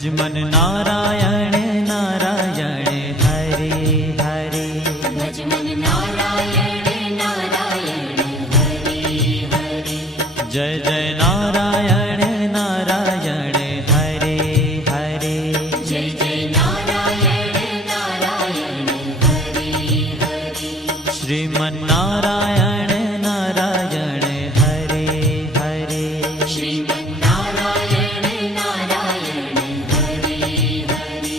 भज मन नारायण नारायण हरे हरे। भज मन नारायण नारायण हरे हरे। जय जय नारायण नारायण हरे हरे। जय जय नारायण नारायण हरे हरे। श्रीमन नारायण नारायण हरे हरे। श्रीमन नारायण नारायण हरे हरे।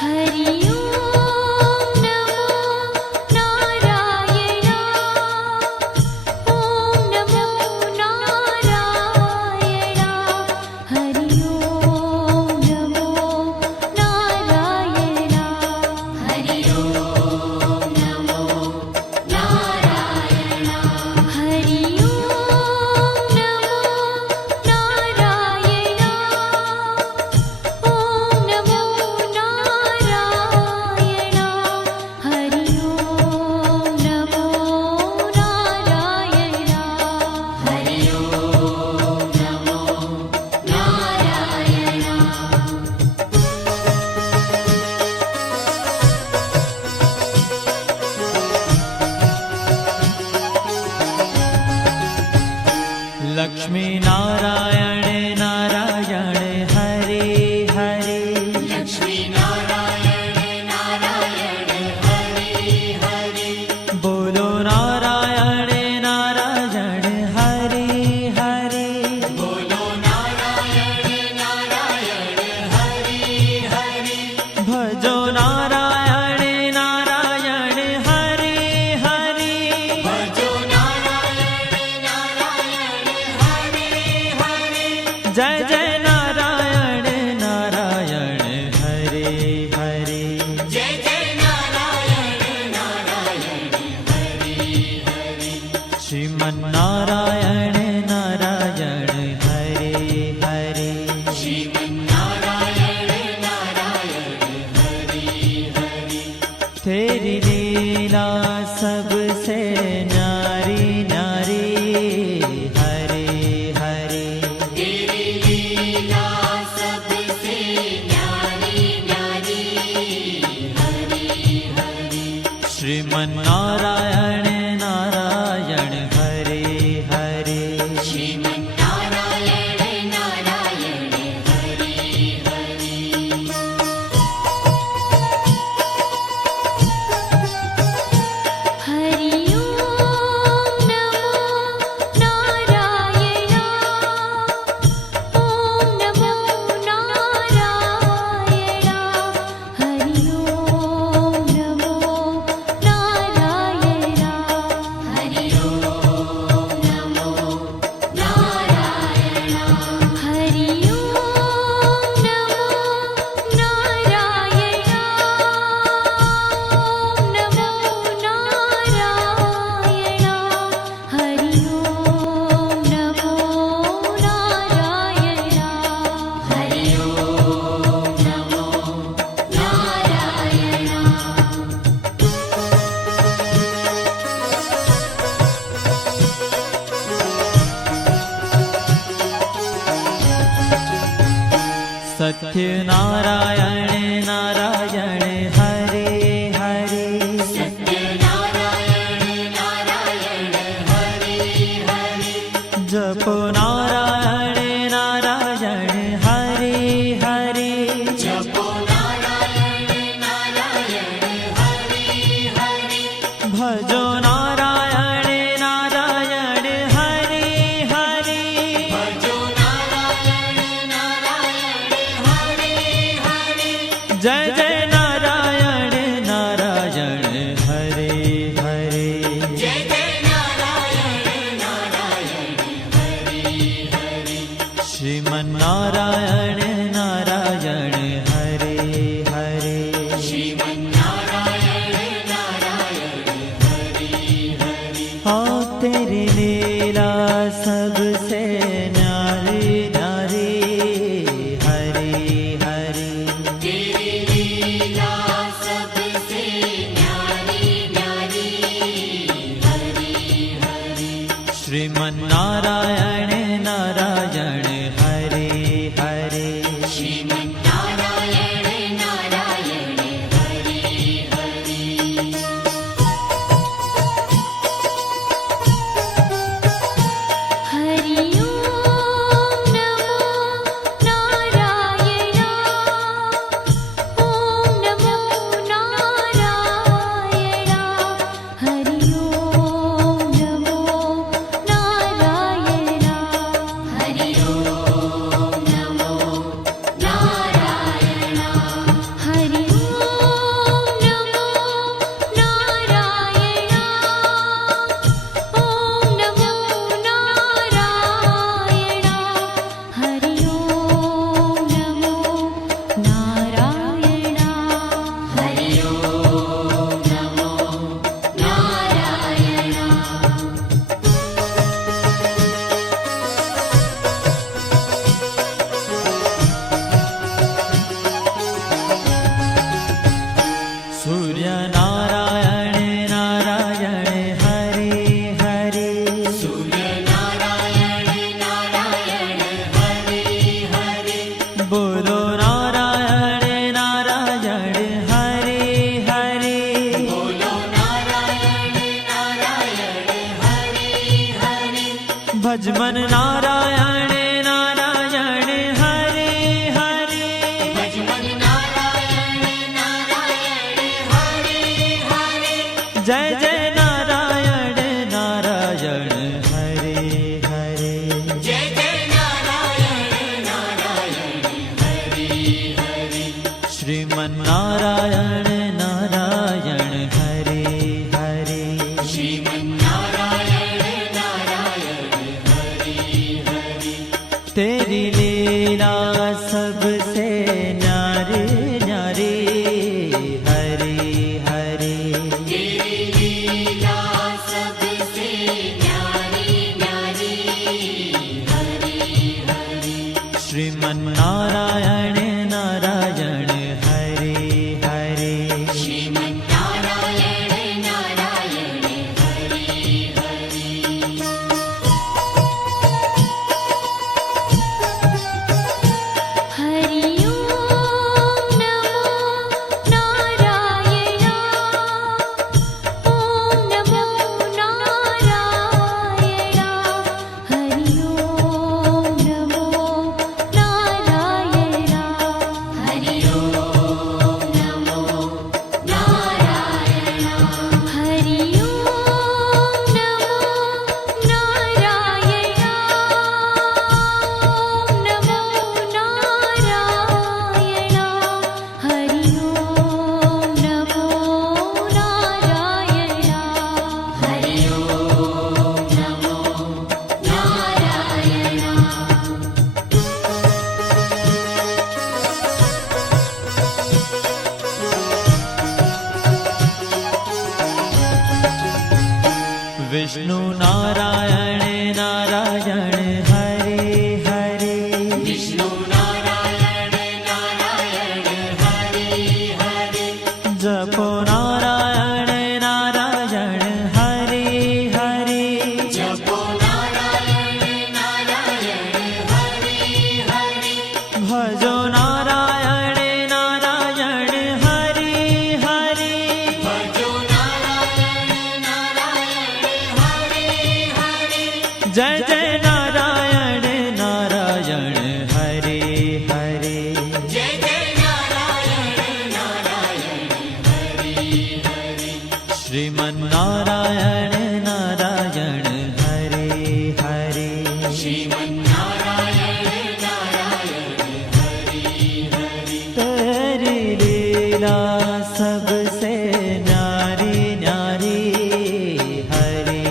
हरि ओम नमो नारायण। ओम नमो नारायण। हरि ओम नमो नारायण। हरि ओम नमो नारायण। हरि ओम नमो नारायण। ओम नमो नारायण। हरि ओम नमो नारायण। हरि ओम नमो नारायण। लक्ष्मी नारायण नारायण हरे हरे। लक्ष्मी नारायण नारायण हरे हरे। बोलो नारायण नारायण हरे हरे। बोलो नारायण नारायण हरे हरे। भजो नारायण नारायण हरे हरे। भजो नारायण नारायण हरे हरे। जय जय नारायण नारायण हरे हरे। जय जय नारायण नारायण हरे हरे। श्रीमन नारायण नारायण हरे हरे। श्रीमन नारायण नारायण हरे हरे। तेरी लीला सबसे न्यारी न्यारी हरे हरे। तेरी लीला सबसे न्यारी न्यारी हरे हरे। श्रीमन नारायण नारायण हरे हरे। श्रीमन नारायण नारायण हरे हरे। हरि ओम नमो नारायण। ओम नमो नारायण। हरि ओम नमो नारायण। हरि ओम नमो नारायण। हरि ओम नमो नारायण। ओम नमो नारायण। हरि ओम नमो नारायण। हरि ओम नमो सत्य नारायण नारायण हरे हरे। सत्य नारायण नारायण हरे हरे। जपो नारायण नारायण हरे हरे। जपो नारायण नारायण हरे हरे। भजो नारायण नारायण हरे हरे। भजो नारायण नारायण हरे हरे। जय जय नारायण नारायण हरे हरे। जय जय नारायण नारायण हरे हरे। श्रीमन नारायण नारायण हरे हरे। श्रीमन नारायण नारायण हरे हरे। हाँ तेरी लीला सबसे न्यारी न्यारी हरे हरे। तेरी लीला सबसे न्यारी न्यारी हरे हरे। श्रीमन्नारायण नारायण हरे हरे श्रीमन्नारायण नारायण हरि हरि हरि ओम नमो नारायण ओम नमो नारायण हरि ओम नमो नारायण हरि ओम नमो नारायण हरि ओम नमो नारायण ओम नमो नारायण हरि ओम नमो नारायण हरि ओम नमो नारायण सूर्य नारायण नारायण हरे हरे सूर्य नारायण नारायण हरि हरि बोलो नारायण नारायण हरे हरे बोलो नारायण नारायण हरि हरि भजमन नारायण नारायण हरे हरे भजमन नारायण नारायण हरि हरि जय जय नारायण नारायण हरे हरे जय जय नारायण नारायण हरि हरि श्रीमन्नारायण नारायण हरे हरे श्रीमन्नारायण नारायण हरि हरि तेरी लीला सबसे न्यारी न्यारी हरे हरे तेरी लीला सबसे न्यारी न्यारी हरि हरि श्रीमन्नारायण नारायण हरे हरे श्रीमन्नारायण नारायण हरि हरि हरि ओम नमो नारायण ओम नमो नारायण हरि ओम नमो नारायण हरि ओम नमो नारायण हरि ओम नमो नारायण ओम नमो नारायण हरि ओम नमो नारायण हरि ओम नमो नारायण विष्णु नारायण नारायण हरे हरे विष्णु नारायण नारायण हरि हरि जपो नारायण नारायण हरे हरे जपो नारायण नारायण हरि हरि भजो नारायण नारायण हरे हरे भजो नारायण नारायण हरि हरि जय जय नारायण नारायण हरे हरे जय जय नारायण नारायण हरि हरि श्रीमन्नारायण नारायण हरे हरे श्रीमन्नारायण नारायण हरि हरि तेरी लीला सबसे न्यारी न्यारी हरे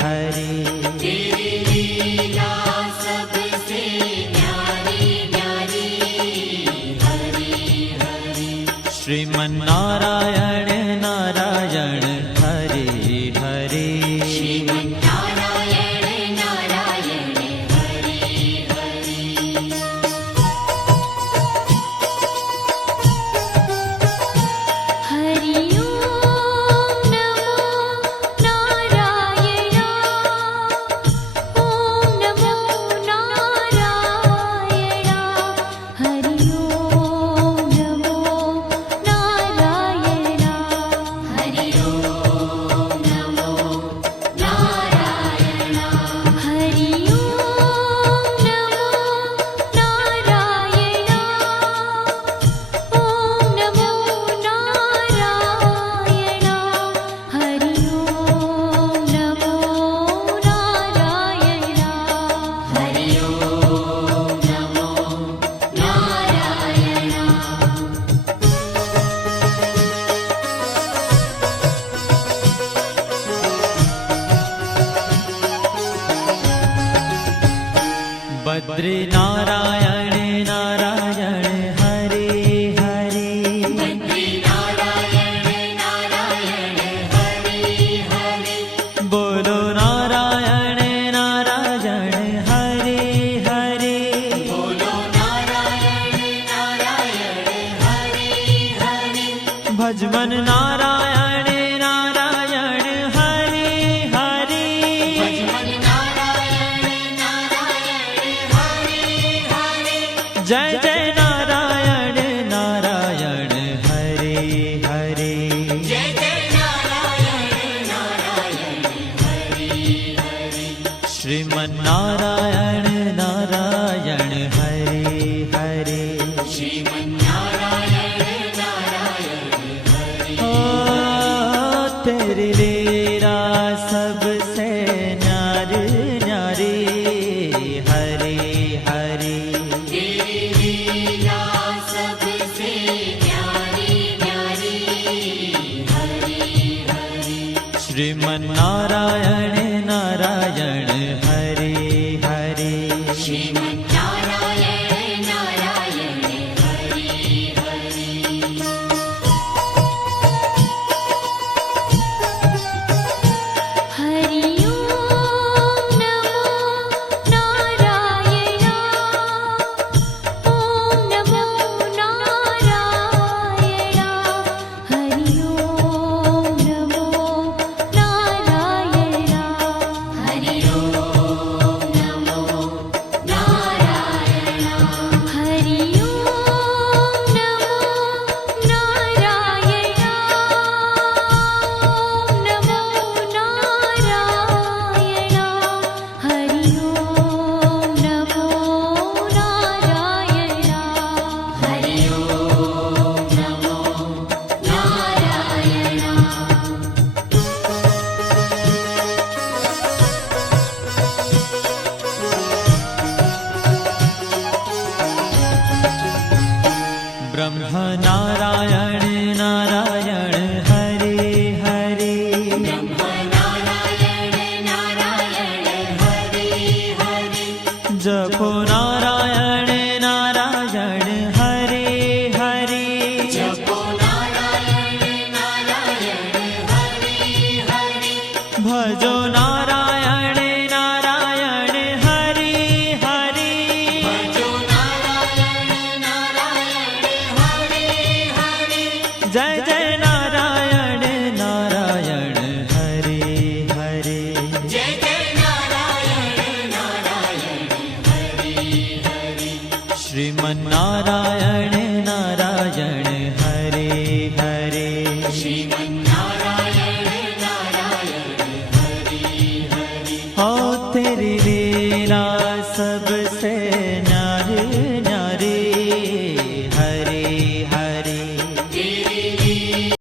हरे तेरी लीला सबसे न्यारी न्यारी हरि हरि श्रीमन्नारायण नारायण हरे हरे बद्री नारायण नारायण हरे हरे बद्री नारायण नारायण हरे हरे बोलो नारायण नारायण हरे हरे बोलो नारायण नारायण हरे हरे भजमन नारायण नारायण हरे हरे भजमन नारायण नारायण हरे हरे जय जय नारायण नारायण हरे हरे जय जय नारायण नारायण हरे हरे श्रीमन नारायण नारायण हरे हरे श्रीमन्नारायण नारायण हरे ओ तेरी लीला सबसे न्यारी न्यारी हरे हरे तेरी लीला सबसे न्यारी न्यारी हरे हरे श्रीमन नारायण नारायण हरे हरे श्रीमन्नारायण नारायण हरे हरे हरि ओम नमो नारायण ओम नमो नारायण हरि ओम नमो नारायण हरि ओम नमो नारायण हरि ओम नमो नारायण ओम नमो नारायण हरि ओम नमो नारायण हरि ओम नमो नारायण ब्रह्म नारायण नारायण हरे हरे नारायण नारायण हरे हरे जपो नारायण नारायण हरे हरे जपो नारायण नारायण हरे हरे भजो नारायण नारायण हरे हरे भजो नारायण नारायण हरे हरे जय जय नारायण नारायण हरे हरे जय जय नारायण नारायण हरे हरे श्रीमन नारायण नारायण हरे हरे श्रीमन्नारायण नारायण हरे हरे ओ तेरी लीला सबसे न्यारी